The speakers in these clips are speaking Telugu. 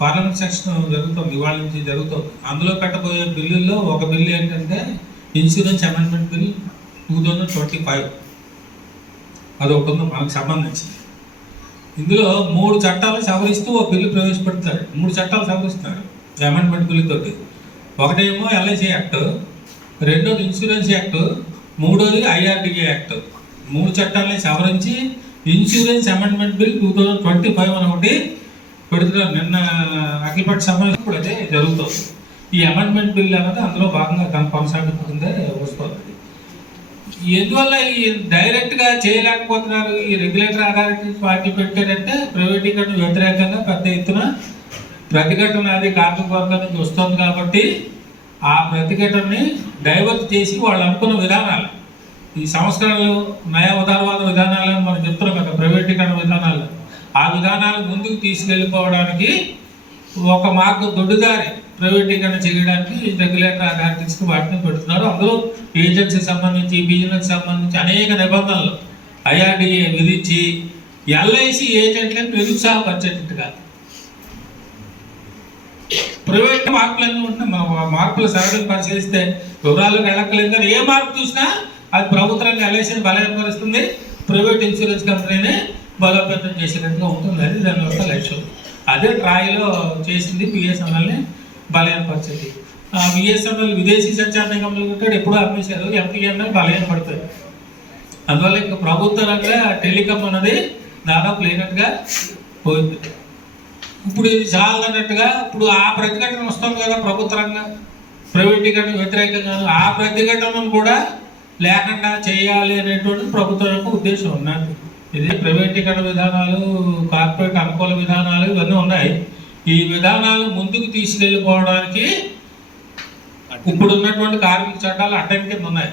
పార్లమెంట్ సెక్షన్ జరుగుతుంది ఇవాళ నుంచి జరుగుతుంది అందులో కట్టబోయే బిల్లుల్లో ఒక బిల్లు ఏంటంటే insurance amendment bill two thousand twenty five. అది ఒకటి మనకు సంబంధించింది. ఇందులో మూడు చట్టాలు సవరిస్తూ ఒక బిల్లు ప్రవేశపెడతారు. మూడు చట్టాలు సవరిస్తారు అమెండ్మెంట్ బిల్లుతోటి ఒకటేమో ఎల్ఐసి యాక్ట్ రెండోది ఇన్సూరెన్స్ యాక్ట్ మూడోది ఐఆర్డిఏ యాక్ట్. మూడు చట్టాలని సవరించి insurance amendment bill two thousand twenty five అని ఒకటి పెడుతున్నారు నిన్న అఖిలపాటి సమావేశం ఇప్పుడు అదే జరుగుతుంది. ఈ అమెండ్మెంట్ బిల్ అనేది అందులో భాగంగా దాని కొనసాగుతుందే వస్తుంది. ఎందువల్ల ఈ డైరెక్ట్గా చేయలేకపోతున్నారు? ఈ రెగ్యులేటర్ అథారిటీ పార్టీ పెట్టారంటే ప్రైవేటీకరణ వ్యతిరేకంగా పెద్ద ఎత్తున ప్రతిఘటన అది కార్మిక వర్గం నుంచి వస్తుంది కాబట్టి ఆ ప్రతిఘటనని డైవర్ట్ చేసి వాళ్ళు అనుకున్న విధానాలు ఈ సంస్కరణలు నయ ఉదారవాద విధానాలను మనం చెప్తున్నాం కదా ప్రైవేటీకరణ విధానాలు. ఆ విధానాలు ముందుకు తీసుకెళ్ళిపోవడానికి ఒక మార్గం దొడ్డుదారి ప్రైవేటీకరణ చేయడానికి రెగ్యులేటర్ అథారిటీస్కి వాటిని పెడుతున్నారు. అందులో ఏజెన్సీ సంబంధించి బిజినెస్ సంబంధించి అనేక నిబంధనలు ఐఆర్డిఏ విధించి ఎల్ఐసి ఏజెంట్లను నిరుత్సాహపరిచేటట్టుగా. ప్రైవేట్ మార్పులన్నీ ఉంటున్నాయి మనం ఆ మార్పుల పరిశీలిస్తే వివరాలు వెళ్ళక్కలేదు కానీ ఏ మార్పు చూసినా అది ప్రభుత్వానికి ఎల్ఐసిని బలహీనపరుస్తుంది. ప్రైవేట్ ఇన్సూరెన్స్ కంపెనీని బలోపేతం చేసేటట్టుగా ఉంటుంది. అది దాని యొక్క లక్ష్యం. అదే ట్రాయ్లో చేసింది బిఎస్ఎన్ఎల్ని బలహీనపరిచింది ఆ బిఎస్ఎన్ఎల్ విదేశీ సంచార నిగమంలో కూడా ఎప్పుడూ అమ్మేశారు ఎంపీఎన్ఎల్ బలహీనపడతాయి అందువల్ల ఇంకా ప్రభుత్వ రంగ టెలికాం అన్నది దాదాపు లేనట్టుగా పోయింది. ఇప్పుడు ఇది చాలన్నట్టుగా ఇప్పుడు ఆ ప్రతిఘటన వస్తుంది కదా ప్రభుత్వ రంగం. ప్రైవేటీకరణ వ్యతిరేకంగా ఆ ప్రతిఘటనను కూడా లేకుండా చేయాలి అనేటువంటి ప్రభుత్వం యొక్క ఉద్దేశం ఉన్నది. ఇది ప్రైవేటీకరణ విధానాలు కార్పొరేట్ అనుకూల విధానాలు ఇవన్నీ ఉన్నాయి. ఈ విధానాలు ముందుకు తీసుకెళ్ళిపోవడానికి ఇప్పుడు ఉన్నటువంటి కార్మిక చట్టాలు అడ్డం కింద ఉన్నాయి.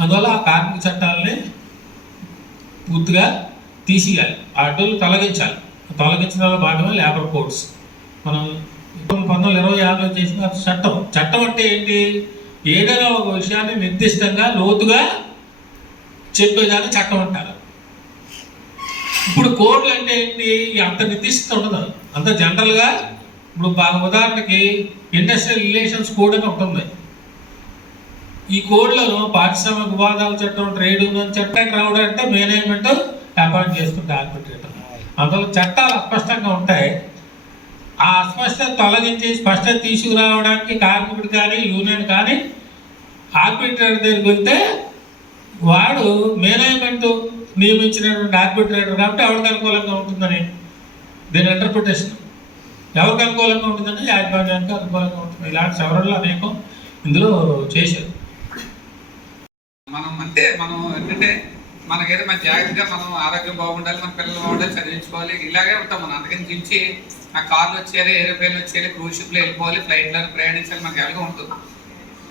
అందువల్ల ఆ కార్మిక చట్టాలని పూర్తిగా తీసేయాలి. ఆ అడ్డులు తొలగించాలి. తొలగించడంలో భాగమే లేబర్ కోడ్స్. మనం ఇప్పుడు పంతొమ్మిది ఇరవై ఆరులో చేసిన చట్టం. చట్టం అంటే ఏంటి? ఏదైనా ఒక విషయాన్ని నిర్దిష్టంగా లోతుగా చెప్పేదాన్ని చట్టం అంటారు. ఇప్పుడు కోడ్లు అంటే ఏంటి? అంత నిర్దిష్టత ఉండదు. అంత జనరల్గా ఇప్పుడు బాగా ఉదాహరణకి ఇండస్ట్రియల్ రిలేషన్స్ కోడ్ అని ఒకటి ఉంది. ఈ కోడ్లలో పారిశ్రామిక వివాదాల చట్టం ట్రేడ్ యూనియన్ చట్టం రావడం అంటే మేనేజ్మెంట్ అపాయింట్ చేసుకుంటే ఆర్బిట్రేటర్ అందులో చట్టాలు అస్పష్టంగా ఉంటాయి. ఆ అస్పష్టత తొలగించి స్పష్టత తీసుకురావడానికి కార్మికుడు కానీ యూనియన్ కానీ ఆర్బిట్రేటర్ దగ్గరికి వెళ్తే వాడు మేనేజ్మెంట్ నియమించినటువంటి ఆర్బిట్రేటర్ కాబట్టి ఎవరికి అనుకూలంగా ఉంటుందని దీని ఇంటర్ప్రిటేషన్ ఎవరికి అనుకూలంగా ఉంటుందంటే యాజమాన్యానికి అనుకూలంగా ఉంటుంది. ఇలాంటి సవరణలు అనేకం ఇందులో చేశారు. మనం అంటే మనం ఏంటంటే మనకైతే మన జాగ్రత్తగా మనం ఆరోగ్యం బాగుండాలి మన పిల్లలు బాగుండాలి చదివించుకోవాలి ఇలాగే ఉంటాం మనం. అందుకని దించి ఆ కార్లు వచ్చేయాలి ఏరోప్లేన్లు వచ్చేయాలి క్రూజ్ షిప్లో వెళ్ళిపోవాలి ఫ్లైట్లో ప్రయాణించాలి మనకి ఎలాగో ఉంటుంది.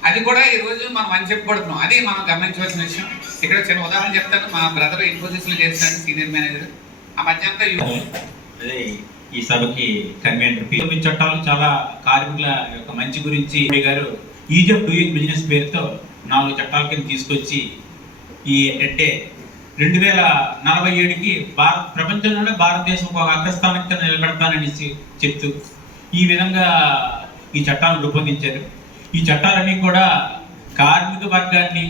అది కూడా ఈ రోజు మనం అని చెప్పబడుతున్నాం. అది మనం గమనించవలసిన విషయం. ఇక్కడ చిన్న ఉదాహరణ చెప్తాను. మా బ్రదర్ ఇన్ఫోసిస్లో చేస్తాడు సీనియర్ మేనేజర్ ఆ మధ్య అంతా అదే ఈ సభకి కన్వీనర్ పి చట్టాలు చాలా కార్మికుల యొక్క మంచి గురించి గారు ఈజ్ ఆఫ్ డూయింగ్ బిజినెస్ పేరుతో నాలుగు చట్టాల కింద తీసుకొచ్చి ఈ ఏంటంటే రెండు వేల నలభై ఏడుకి భారత ప్రపంచంలోనే భారతదేశం ఒక అగ్రస్థానం కింద నిలబెడతానని చెప్తూ ఈ విధంగా ఈ చట్టాలను రూపొందించారు. ఈ చట్టాలన్నీ కూడా కార్మిక వర్గాన్ని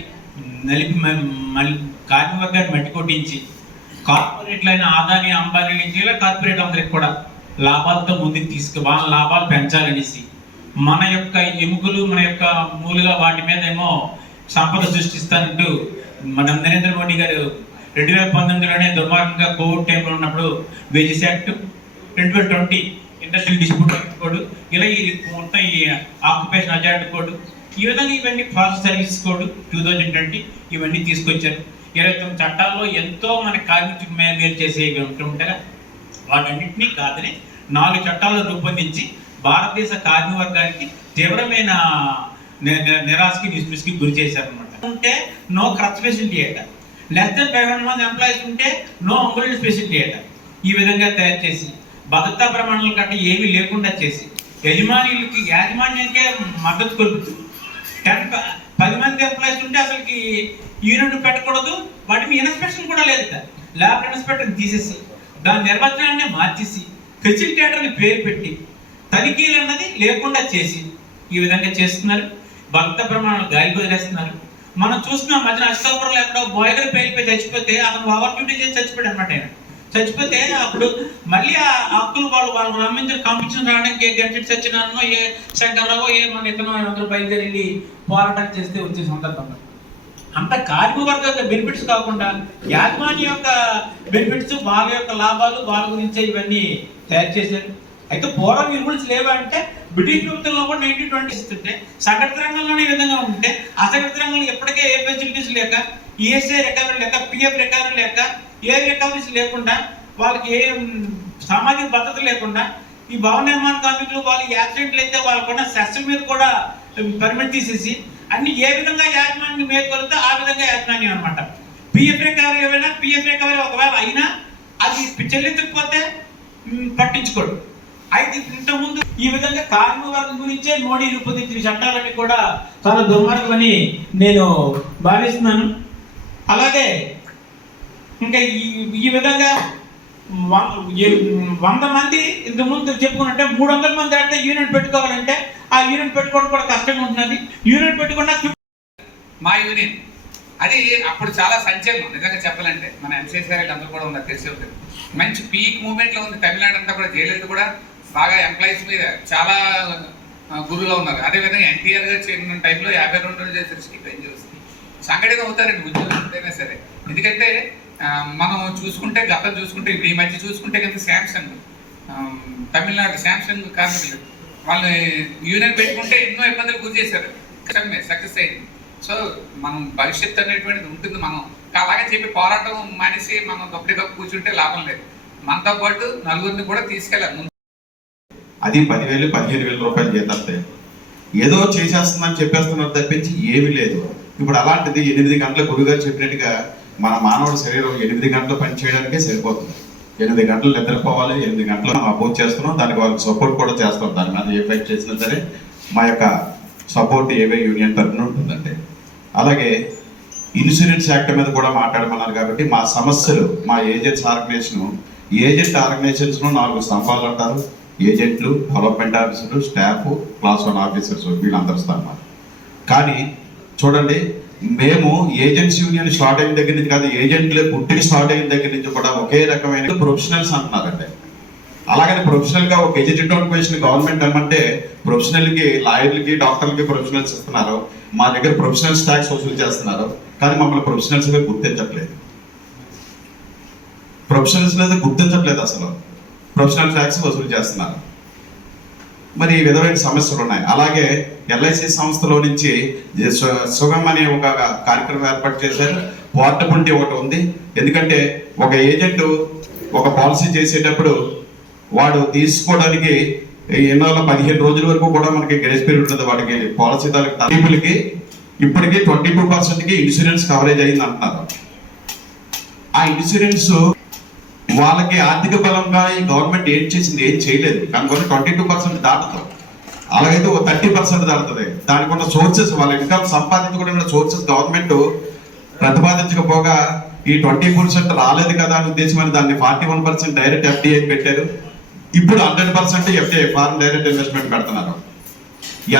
నలిపి మ- కార్మిక వర్గాన్ని మట్టి కొట్టించి కార్పొరేట్లైన ఆదాని అంబానీ నుంచి ఇలా కార్పొరేట్ అందరికి కూడా లాభాలతో ముందుకు తీసుకు వాళ్ళ లాభాలు పెంచాలనేసి మన యొక్క ఎముకలు మన యొక్క మూలుగా వాటి మీద ఏమో సంపద సృష్టిస్తానంటూ మన నరేంద్ర మోడీ గారు రెండు వేల పంతొమ్మిదిలోనే దుర్మార్గంగా కోవిడ్ టైంలో ఉన్నప్పుడు వేజెస్ యాక్ట్ రెండు వేల ట్వంటీ ఇండస్ట్రియల్ డిస్ప్యూట్ కోడ్ ఇలా ఈ మొత్తం ఈ ఆక్యుపేషన్ అజార్ట్ కోడ్ ఈ విధంగా ఇవన్నీ forest service code two thousand twenty ఇవన్నీ తీసుకొచ్చారు. ఇరవై తొమ్మిది చట్టాల్లో ఎంతో మన కార్మికులకు మేలు చేసేవి ఉంటుంటారా వాటన్నింటినీ కాదని నాలుగు చట్టాలను రూపొందించి భారతదేశ కార్మిక వర్గానికి తీవ్రమైన నిరాశకి డిస్మిస్కి గురి చేశారనమాట ఉంటే నో క్రచ్ ఫెసిలిటీ అట లెస్ దెన్ ఫైవ్ హండ్రెడ్ మంది ఎంప్లాయీస్ ఉంటే నో అంబులెన్స్ ఫెసిలిటీ అట ఈ విధంగా తయారు చేసి భద్రతా ప్రమాణాలు కట్ట ఏమీ లేకుండా చేసి యజమానులకి యాజమాన్యానికే మద్దతు కొలుపుతూ టెన్ పది మంది ఎంప్లాయీస్ ఉంటే అసలుకి యూనిట్ పెట్టకూడదు వాటి మీ ఇన్స్పెక్షన్ కూడా లేదు ల్యాబ్ ఇన్స్పెక్టర్ తీసేసి దాని నిర్వచనాన్ని మార్చేసి ఫెసిలిటేటర్ని పేరు పెట్టి తనిఖీలు అన్నది లేకుండా చేసి ఈ విధంగా చేస్తున్నారు. భక్త ప్రమాణాలు గాలికి వదిలేస్తున్నారు. మనం చూస్తున్నాం మధ్యన అశోకపురంలో ఎక్కడో బాయిలర్ పేలిపోయి చచ్చిపోతే అతను ఓవర్ డ్యూటీ చేసి చచ్చిపోయాడు అనమాట ఆయన. చచ్చిపోతే అప్పుడు మళ్ళీ ఆ హక్కులు వాళ్ళు వాళ్ళు రమ్మించిన కంపించిన రావడానికి ఏ గంటెట్ సత్యనారాయణ ఏ శంకర్రావు ఏ మన ఇతను అందరూ బయలుదేరి పోరాటం చేస్తే వచ్చే సందర్భంలో. అంత కార్మిక వర్గ యొక్క బెనిఫిట్స్ కాకుండా యాజమాన్య యొక్క బెనిఫిట్స్ వాళ్ళ యొక్క లాభాలు వాళ్ళ గురించే ఇవన్నీ తయారు చేశారు. అయితే పూర్వం ఈ రూల్స్ లేవా అంటే బ్రిటిష్ ప్రభుత్వంలో కూడా నైన్టీన్ ట్వంటీ ఇస్తుంటే సంఘటిత రంగంలోనే ఈ విధంగా ఉంటే అసంఘటిత రంగంలో ఎప్పటికే ఏ ఫెసిలిటీస్ లేక ఈఎస్ఐ రికవరీ లేక పిఎఫ్ రికవరీ లేక ఏ రికవరీస్ లేకుండా వాళ్ళకి ఏ సామాజిక భద్రత లేకుండా ఈ భవన నిర్మాణ కార్మికులు వాళ్ళు యాక్సిడెంట్లు అయితే వాళ్ళకున్న సెస్సుల మీద కూడా పర్మిట్ తీసేసి అన్ని ఏ విధంగా యాజమాన్యం మేల్కొలితే ఆ విధంగా యాజమాన్యం అనమాట పిఎఫ్ రికవరీ ఏమైనా పిఎఫ్ రికవరీ ఒకవేళ అయినా అది చెల్లించకపోతే పట్టించుకోడు. అయితే ఇంతకుముందు ఈ విధంగా కార్మిక వర్గం గురించే మోడీ రూపొందించిన చట్టాలన్నీ కూడా చాలా దుర్మార్గమని నేను భావిస్తున్నాను. అలాగే ఇంకా ఈ విధంగా వంద మంది ఇంతకుముందు చెప్పుకున్నట్టే మూడు వందల మంది అంటే యూనిట్ పెట్టుకోవాలంటే ఆ యూనిట్ పెట్టుకోవడం కూడా కష్టంగా ఉంటున్నది. యూనిట్ పెట్టుకున్న మా యూనియన్. అది అప్పుడు చాలా సంచలనం నిజంగా చెప్పాలంటే. మన ఎంసీసీ అందరూ కూడా ఉన్నారు తెలిసి ఉంటుంది. మంచి పీక్ మూమెంట్లో ఉంది. తమిళనాడు అంతా కూడా జయలలిత కూడా బాగా ఎంప్లాయీస్ మీద చాలా గురువులో ఉన్నారు. అదేవిధంగా ఎన్టీఆర్ గారు చేరిన టైంలో యాభై రెండు రోజులు చేశారు స్టీప్ సంగడిగా అవుతారండి ఉద్యోగం ఎంతైనా సరే. ఎందుకంటే మనం చూసుకుంటే గతం చూసుకుంటే ఇప్పుడు ఈ మధ్య చూసుకుంటే కనుక శాంసంగ్ తమిళనాడు శాంసంగ్ కార్మికులు వాళ్ళు యూనియన్ పెట్టుకుంటే ఎన్నో ఇబ్బందులు గురి చేశారు. సక్సెస్ అయింది. సో మనం భవిష్యత్తు అనేటువంటిది ఉంటుంది మనం. అలాగే చెప్పి పోరాటం మానేసి మనం దొప్పటిగా కూర్చుంటే లాభం లేదు. మనతో పాటు నలుగురిని కూడా తీసుకెళ్ళాలి ముందు అది పదివేలు పదిహేను వేల రూపాయలు జీతాస్తే ఏదో చేసేస్తుందని చెప్పేస్తున్నారు తప్పించి ఏమీ లేదు. ఇప్పుడు అలాంటిది ఎనిమిది గంటల గురుగారు చెప్పినట్టుగా మన మానవుడి శరీరం ఎనిమిది గంటలు పని చేయడానికే సరిపోతుంది. ఎనిమిది గంటలు నిద్రపోవాలి ఎనిమిది గంటలు అపోజ్ చేస్తున్నాం దానికి వాళ్ళకి సపోర్ట్ కూడా చేస్తాం. దాని మీద ఏ చేసినా సరే మా యొక్క సపోర్ట్ ఏవే యూనియన్ తరఫున ఉంటుందండి అలాగే ఇన్సూరెన్స్ యాక్ట్ మీద కూడా మాట్లాడమన్నారు కాబట్టి మా సమస్యలు మా ఏజెంట్స్ ఆర్గనైజేషన్ ఏజెంట్ ఆర్గనైజేషన్స్ను నాలుగు స్తంభాలు అంటారు. ఏజెంట్లు డెవలప్మెంట్ ఆఫీసర్లు స్టాఫ్ క్లాస్ వన్ ఆఫీసర్స్ వీళ్ళందరూ స్తంభాలు. కానీ చూడండి మేము ఏజెంట్స్ యూనియన్ స్టార్ట్ అయిన దగ్గర నుంచి కాదు ఏజెంట్లే పుట్టికి స్టార్ట్ అయిన దగ్గర నుంచి కూడా ఒకే రకమైన ప్రొఫెషనల్స్ అంటున్నారండి. అలాగని ప్రొఫెషనల్గా ఒక ఎడ్యుకేటెడ్ పొజిషన్ గవర్నమెంట్ ఏమంటే ప్రొఫెషనల్కి లాయర్లకి డాక్టర్లకి ప్రొఫెషనల్స్ ఇస్తున్నారు మా దగ్గర ప్రొఫెషనల్స్ ట్యాక్స్ వసూలు చేస్తున్నారు కానీ మమ్మల్ని ప్రొఫెషనల్స్గా గుర్తించట్లేదు. ప్రొఫెషనల్స్ మీద గుర్తించట్లేదు అసలు. ప్రొఫెషనల్ ట్యాక్స్ వసూలు చేస్తున్నారు. మరి ఈ విధమైన సమస్యలు ఉన్నాయి. అలాగే ఎల్ఐసి సంస్థలో నుంచి సుగం సుగమ్ అనే ఒక కార్యక్రమం ఏర్పాటు చేశారు. పోర్టబిలిటీ ఒకటి ఉంది. ఎందుకంటే ఒక ఏజెంట్ ఒక పాలసీ చేసేటప్పుడు వాడు తీసుకోవడానికి ఎన్నో పదిహేను రోజుల వరకు కూడా మనకి గ్రేస్ పీరియడ్ ఉంటుంది. వాడికి పాలసీ తాలూకు తరలింపులకి ఇప్పటికి ట్వంటీ టూ పర్సెంట్కి ఇన్సూరెన్స్ కవరేజ్ అయింది అంటున్నారు ఆ ఇన్సూరెన్స్ వాళ్ళకి ఆర్థిక బలంగా ఈ గవర్నమెంట్ ఏం చేసింది ఏం చేయలేదు. కనుకొని ట్వంటీ టూ పర్సెంట్ దాటుతాం. అలాగైతే ఒక థర్టీ పర్సెంట్ దాటుతుంది దానికి ఉన్న సోర్సెస్ వాళ్ళ ఇన్కమ్ సంపాదించకుండా సోర్సెస్ గవర్నమెంట్ ప్రతిపాదించకపోగా ఈ ట్వంటీ పర్సెంట్ రాలేదు కదా అని ఉద్దేశమైన దాన్ని forty one percent direct FDI పెట్టారు. ఇప్పుడు hundred percent FDI foreign direct investment పెడుతున్నారు.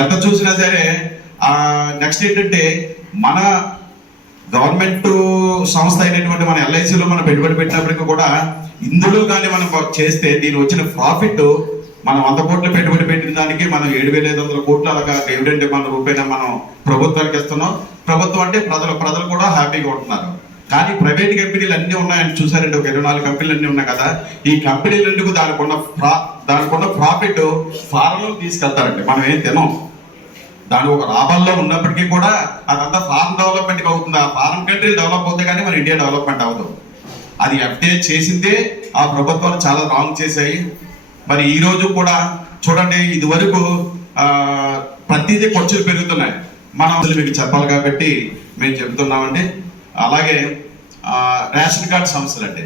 ఎంత చూసినా సరే నెక్స్ట్ ఏంటంటే మన గవర్నమెంట్ సంస్థ అయినటువంటి మన ఎల్ఐసిలో మనం పెట్టుబడి పెట్టినప్పటికీ కూడా ఇందులో కానీ మనం చేస్తే దీని వచ్చిన ప్రాఫిట్ మనం వంద కోట్లు పెట్టుబడి పెట్టిన దానికి మనం ఏడు వేల ఐదు వందల కోట్లు అలాగా డివిడెండ్ మన రూపాయన మనం ప్రభుత్వానికి ఇస్తున్నాం. ప్రభుత్వం అంటే ప్రజలు ప్రజలు కూడా హ్యాపీగా ఉంటున్నారు. కానీ ప్రైవేట్ కంపెనీలు అన్నీ ఉన్నాయని చూసారండి. ఒక ఇరవై నాలుగు కంపెనీలు అన్నీ ఉన్నాయి కదా. ఈ కంపెనీలు ఎందుకు దానికి ఉన్న ప్రా దానికి ఉన్న ప్రాఫిట్ ఫారెన్లో తీసుకెళ్తారండి. మనం ఏం తినం దాని ఒక లాభాల్లో ఉన్నప్పటికీ కూడా అదంతా ఫారెన్ డెవలప్మెంట్ అవుతుంది. ఆ ఫారెన్ కంట్రీలు డెవలప్ అవుతాయి కానీ మన ఇండియా డెవలప్మెంట్ అవ్వదు. అది ఎఫ్డిఏ చేసిందే ఆ ప్రభుత్వాలు చాలా రాంగ్ చేశాయి. మరి ఈ రోజు కూడా చూడండి ఇది వరకు ప్రతిదీ ఖర్చులు పెరుగుతున్నాయి. మనం అసలు మీకు చెప్పాలి కాబట్టి మేము చెబుతున్నామండి అలాగే రేషన్ కార్డు సమస్యలు అండి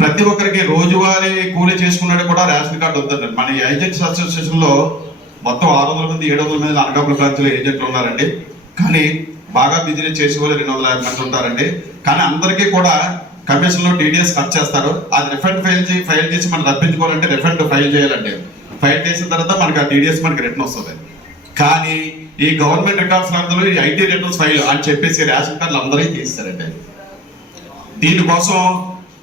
ప్రతి ఒక్కరికి రోజువారీ కూలీ చేసుకున్నాడు కూడా రేషన్ కార్డు వద్దండి. మన ఏజెంట్స్ అసోసియేషన్లో మొత్తం ఆరు వందల మంది ఏడు వందల మంది అనకాపల్లి బ్రాంచ్లో ఏజెంట్లు ఉన్నారండి. కానీ బాగా బిజినెస్ చేసే వాళ్ళు రెండు వందల యాభై మంది ఉంటారండి. కానీ అందరికీ కూడా కమిషన్లో టీడీఎస్ కట్ చేస్తారు. అది రిఫండ్ ఫైల్ చేసి ఫైల్ చేసి మనం తప్పించుకోవాలంటే రిఫండ్ ఫైల్ చేయాలండి. ఫైల్ చేసిన తర్వాత మనకి ఆ టీడీఎస్ మనకి రిటర్న్ వస్తుంది. కానీ ఈ గవర్నమెంట్ రికార్డ్స్ అందులో ఈ ఐటీ రిటర్న్స్ ఫైల్ అని చెప్పేసి రేషన్ కార్డులు అందరికీ తీస్తారండి దీనికోసం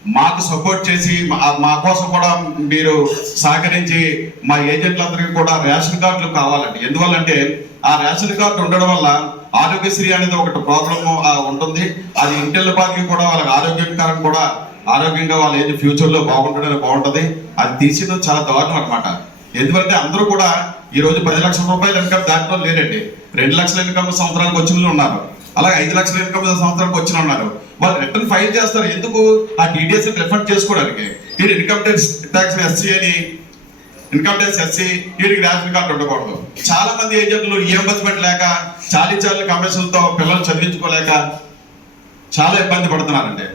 మాకు సపోర్ట్ చేసి మా- కోసం కూడా మీరు సహకరించి మా ఏజెంట్లందరికీ కూడా రేషన్ కార్డులు కావాలండి. ఎందువల్లంటే ఆ రేషన్ కార్డు ఉండడం వల్ల ఆరోగ్యశ్రీ అనేది ఒకటి ప్రాబ్లం ఉంటుంది. అది ఇంటిళ్ళ పాకి కూడా వాళ్ళకి ఆరోగ్యకరం కూడా ఆరోగ్యంగా వాళ్ళ ఏది ఫ్యూచర్లో బాగుంటుందని బాగుంటుంది. అది తీసిన చాలా దారుణం అనమాట ఎందుకంటే అందరూ కూడా ఈరోజు పది లక్షల రూపాయలు ఇన్కమ్ దాంట్లో లేరండి. రెండు లక్షల ఇన్కమ్ సంవత్సరానికి వచ్చిన ఉన్నారు. అలాగే ఐదు లక్షల ఇన్కమ్ సంవత్సరానికి వచ్చిన ఉన్నారు వాళ్ళు రిటర్న్ ఫైల్ చేస్తారు. ఎందుకు? ఆ టీడీఎస్ రిఫండ్ చేసుకోవడానికి. వీడు ఇన్కమ్ ట్యాక్స్ ట్యాక్స్ ఎస్సీ అని ఇన్కమ్ ట్యాక్స్ ఎస్సీ వీడికి రేషన్ కార్డు ఉండకూడదు. చాలా మంది ఏజెంట్లు రియంబర్స్మెంట్ లేక చాలీ చాలీ కమిషన్లతో పిల్లలు చదివించుకోలేక చాలా ఇబ్బంది పడుతున్నారండి.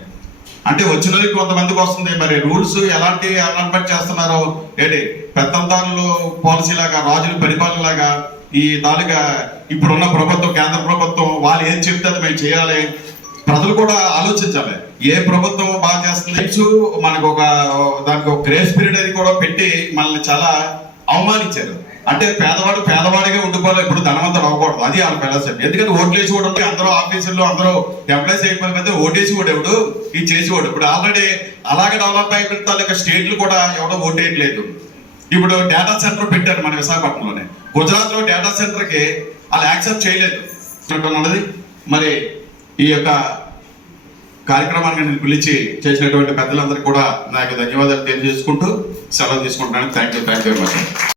అంటే వచ్చిన వాళ్ళకి కొంతమందికి వస్తుంది. మరి రూల్స్ ఎలాంటి అలాట్మెంట్ చేస్తున్నారో ఏంటి? పెత్తందారులు పాలసీ లాగా రాజుల పరిపాలన లాగా ఈ తాలూకా ఇప్పుడున్న ప్రభుత్వం కేంద్ర ప్రభుత్వం వాళ్ళు ఏం చెప్తే అది మేము చేయాలి. ప్రజలు కూడా ఆలోచించాలి. ఏ ప్రభుత్వం బాగా చేస్తుంది? మనకు ఒక దానికి ఒక గ్రేస్ పీరియడ్ అది కూడా పెట్టి మనల్ని చాలా అవమానించారు. అంటే పేదవాడు పేదవాడిగా ఉండిపోవాలి ఇప్పుడు ధనవంతుడు అవ్వకూడదు. అది వాళ్ళ ఫిలాసఫీ ఎందుకంటే ఓట్లు వేసి కూడా ఉంటే అందరూ ఆఫీసుల్లో అందరూ ఎంప్లాయీస్ అయిపోయిన ఓటేసి కూడా ఎవడు? ఇది చేసేవాడు ఇప్పుడు ఆల్రెడీ అలాగే డెవలప్ అయిపోయిన తాలూకా స్టేట్లు కూడా ఎవడో ఓటేయట్లేదు ఇప్పుడు డేటా సెంటర్ పెట్టారు మన విశాఖపట్నంలోనే. గుజరాత్లో డేటా సెంటర్కి వాళ్ళు యాక్సెప్ట్ చేయలేదు. ఉన్నది. మరి ఈ యొక్క కార్యక్రమాన్ని నేను పిలిచి చేసినటువంటి పెద్దలందరికీ కూడా నా యొక్క ధన్యవాదాలు తెలియజేసుకుంటూ సెలవు తీసుకుంటాను thank you thank you very much